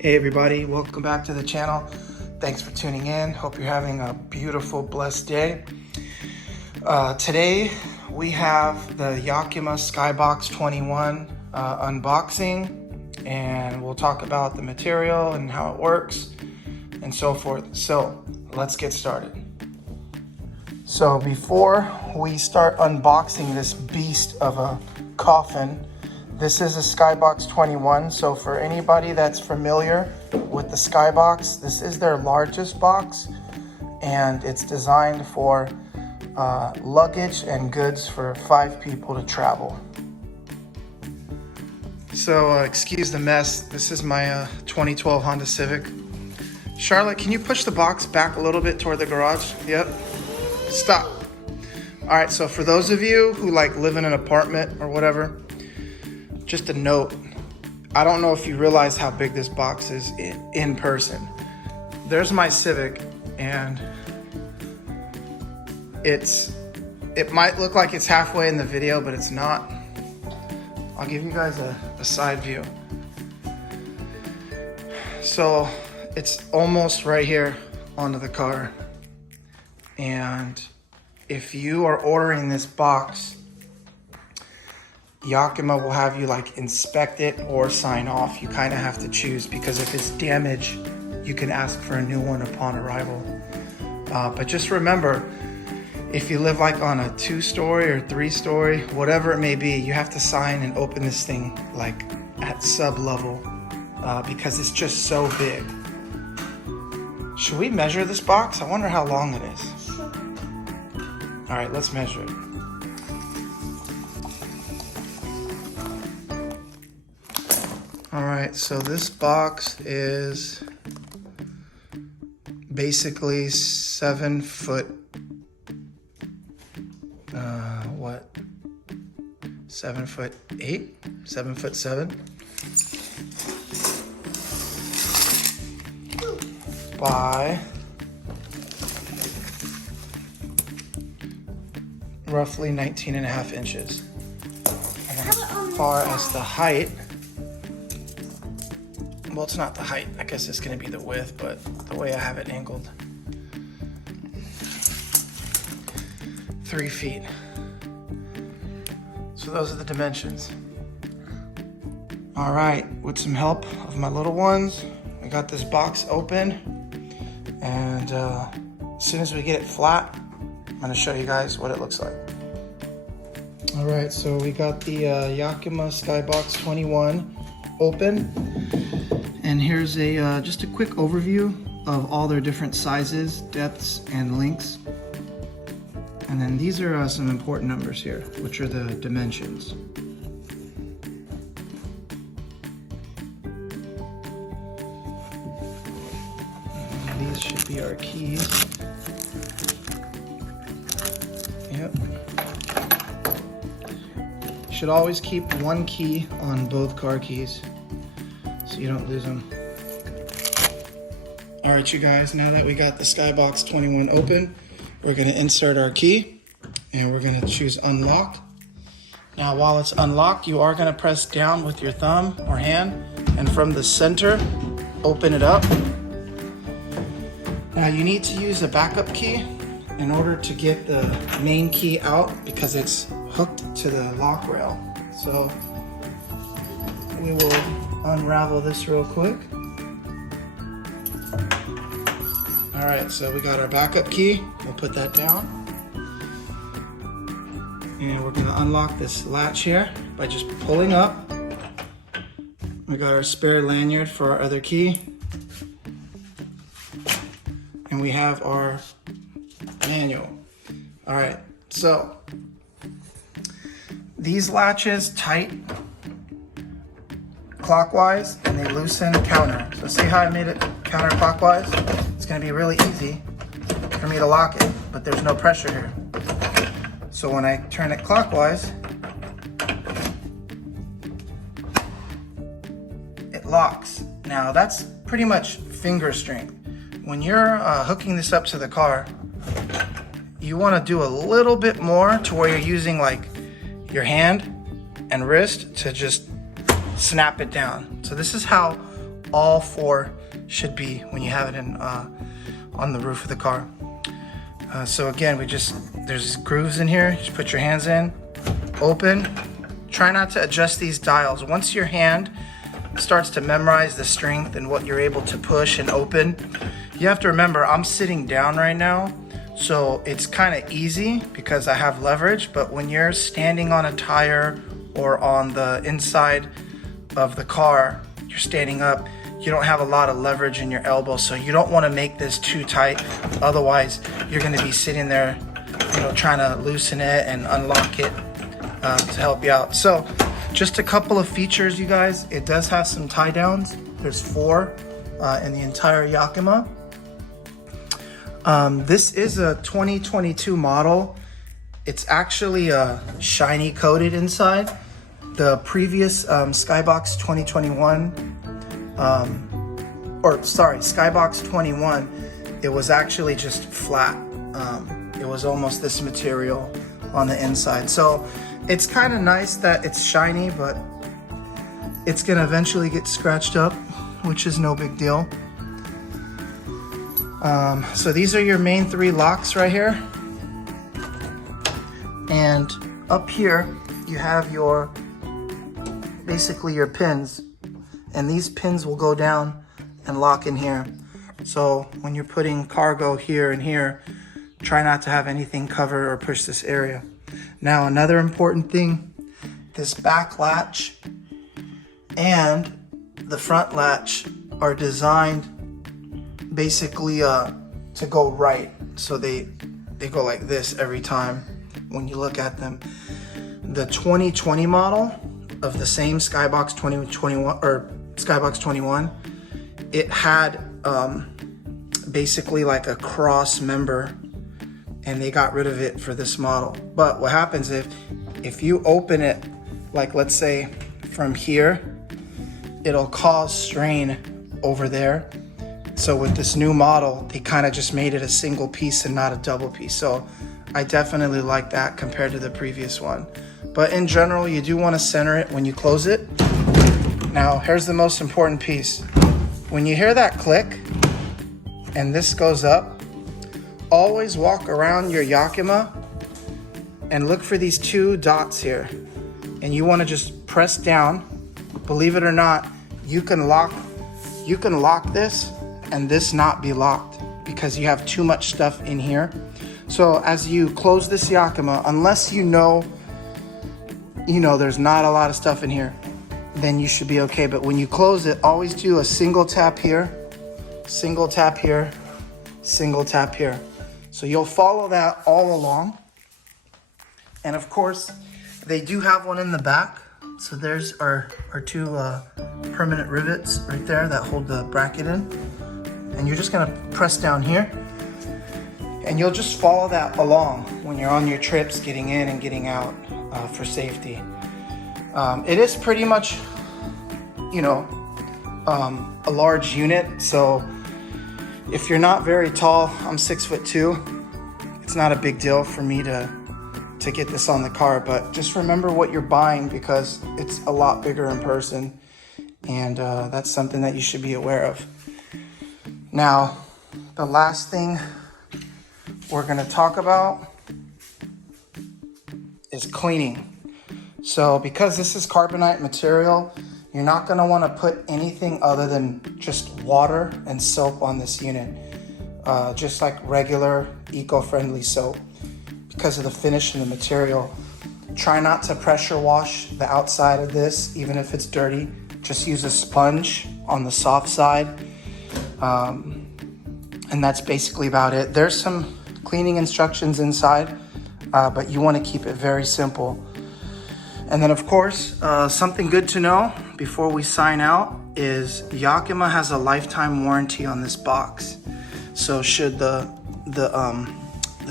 Hey everybody, welcome back to the channel. Thanks for tuning in. Hope you're having a beautiful, blessed day. Today we have the Yakima Skybox 21 unboxing, and we'll talk about the material and how it works and so forth. So let's get started. So before we start unboxing this beast of a coffin, this is a Skybox 21, so for anybody that's familiar with the Skybox, this is their largest box, and it's designed for luggage and goods for 5 people to travel. So excuse the mess, this is my 2012 Honda Civic. Charlotte, can you push the box back a little bit toward the garage? Yep. Stop. All right, so for those of you who live in an apartment or whatever, just a note, I don't know if you realize how big this box is in person. There's my Civic, and it might look like it's halfway in the video, but it's not. I'll give you guys a side view. So it's almost right here onto the car. And if you are ordering this box, Yakima will have you inspect it or sign off. You kind of have to choose, because if it's damaged, you can ask for a new one upon arrival. But just remember, if you live on a 2-story or 3-story, whatever it may be, you have to sign and open this thing at sub level, because it's just so big. Should we measure this box? I wonder how long it is. Sure. All right, let's measure it. All right, so this box is basically 7 foot, 7 foot 8, 7 foot 7 by roughly 19.5 inches. And as far as the height, well, it's not the height, I guess it's going to be the width, but the way I have it angled, 3 feet. So those are the dimensions. All right, with some help of my little ones, I got this box open, and as soon as we get it flat, I'm going to show you guys what it looks like. All right, so we got the Yakima Skybox 21 open. And here's just a quick overview of all their different sizes, depths, and lengths. And then these are some important numbers here, which are the dimensions. And these should be our keys. Yep. You should always keep one key on both car keys, so you don't lose them. All right, you guys, now that we got the Skybox 21 open, we're gonna insert our key, and we're gonna choose unlock. Now, while it's unlocked, you are gonna press down with your thumb or hand, and from the center, open it up. Now, you need to use a backup key in order to get the main key out, because it's hooked to the lock rail. So we will unravel this real quick. All right, so we got our backup key. We'll put that down. And we're gonna unlock this latch here by just pulling up. We got our spare lanyard for our other key. And we have our manual. All right, so these latches tight clockwise, and they loosen counter. So see how I made it counterclockwise? It's gonna be really easy for me to lock it, but there's no pressure here. So when I turn it clockwise, it locks. Now that's pretty much finger strength. When you're hooking this up to the car, you wanna do a little bit more to where you're using your hand and wrist to just snap it down. So this is how all 4 should be when you have it in on the roof of the car. So again, there's grooves in here. Just put your hands in, open. Try not to adjust these dials. Once your hand starts to memorize the strength and what you're able to push and open, you have to remember I'm sitting down right now, so it's kind of easy because I have leverage. But when you're standing on a tire or on the inside of the car, you're standing up, you don't have a lot of leverage in your elbow, so you don't want to make this too tight. Otherwise, you're going to be sitting there, trying to loosen it and unlock it to help you out. So just a couple of features, you guys. It does have some tie downs. There's 4 in the entire Yakima. This is a 2022 model. It's actually shiny coated inside. The previous Skybox 2021, Skybox 21, it was actually just flat. It was almost this material on the inside. So it's kind of nice that it's shiny, but it's gonna eventually get scratched up, which is no big deal. So these are your main 3 locks right here. And up here, you have basically your pins. And these pins will go down and lock in here. So when you're putting cargo here and here, try not to have anything cover or push this area. Now, another important thing, this back latch and the front latch are designed basically to go right. So they go like this every time when you look at them. The 2020 model of the same Skybox 2021 or Skybox 21, it had basically like a cross member, and they got rid of it for this model. But what happens if you open it, like let's say from here, it'll cause strain over there. So with this new model, they kind of just made it a single piece and not a double piece. So I definitely like that compared to the previous one. But in general, you do want to center it when you close it. Now, here's the most important piece. When you hear that click and this goes up, always walk around your Yakima and look for these 2 dots here. And you want to just press down. Believe it or not, you can lock this and this not be locked because you have too much stuff in here. So as you close this Yakima, unless you know there's not a lot of stuff in here, then you should be okay. But when you close it, always do a single tap here, single tap here, single tap here. So you'll follow that all along. And of course, they do have one in the back. So there's our 2 permanent rivets right there that hold the bracket in. And you're just gonna press down here. And you'll just follow that along when you're on your trips, getting in and getting out for safety. It is pretty much, a large unit. So if you're not very tall, I'm 6'2". It's not a big deal for me to get this on the car, but just remember what you're buying because it's a lot bigger in person, and that's something that you should be aware of. Now, the last thing we're going to talk about is cleaning. So because this is carbonite material, you're not going to want to put anything other than just water and soap on this unit, just like regular eco-friendly soap. Because of the finish and the material, try not to pressure wash the outside of this, even if it's dirty. Just use a sponge on the soft side, and that's basically about it. There's some cleaning instructions inside, but you want to keep it very simple. And then of course, something good to know before we sign out is Yakima has a lifetime warranty on this box. So should the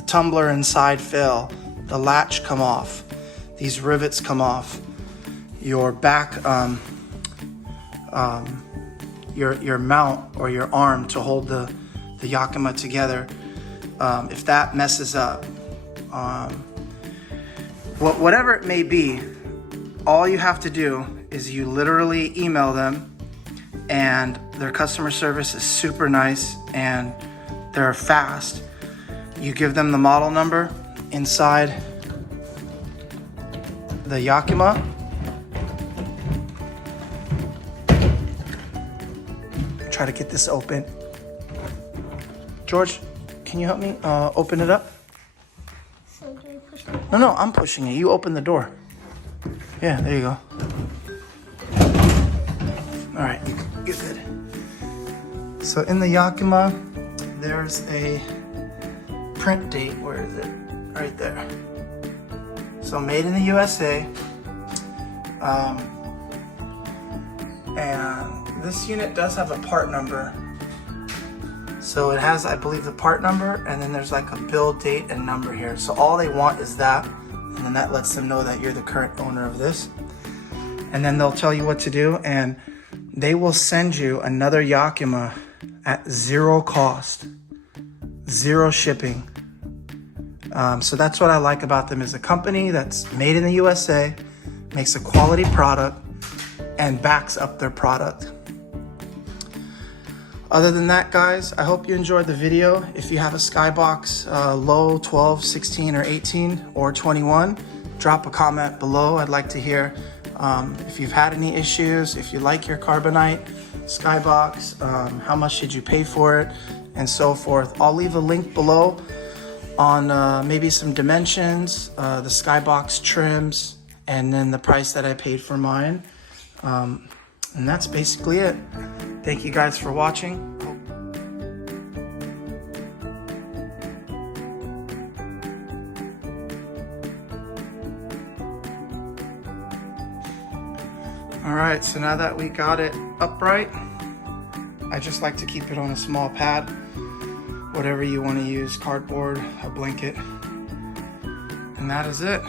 tumbler inside fail, the latch come off, these rivets come off, your back, your mount or your arm to hold the Yakima together, if that messes up, whatever it may be, all you have to do is you literally email them and their customer service is super nice and they're fast. You give them the model number inside the Yakima. Try to get this open. George, can you help me open it up? So do I push it? No, I'm pushing it. You open the door. Yeah, there you go. All right, you're good. So in the Yakima, there's a print date. Where is it? Right there. So made in the USA. And this unit does have a part number. So it has, I believe, the part number, and then there's like a build date and number here. So all they want is that, and then that lets them know that you're the current owner of this. And then they'll tell you what to do, and they will send you another Yakima at zero cost, zero shipping. So that's what I like about them, is a company that's made in the USA, makes a quality product, and backs up their product. Other than that, guys, I hope you enjoyed the video. If you have a Skybox low 12, 16, or 18, or 21, drop a comment below. I'd like to hear if you've had any issues, if you like your carbonite Skybox, how much did you pay for it, and so forth. I'll leave a link below on maybe some dimensions, the Skybox trims, and then the price that I paid for mine. And that's basically it. Thank you guys for watching. All right, so now that we got it upright, I just like to keep it on a small pad, whatever you want to use, cardboard, a blanket, and that is it.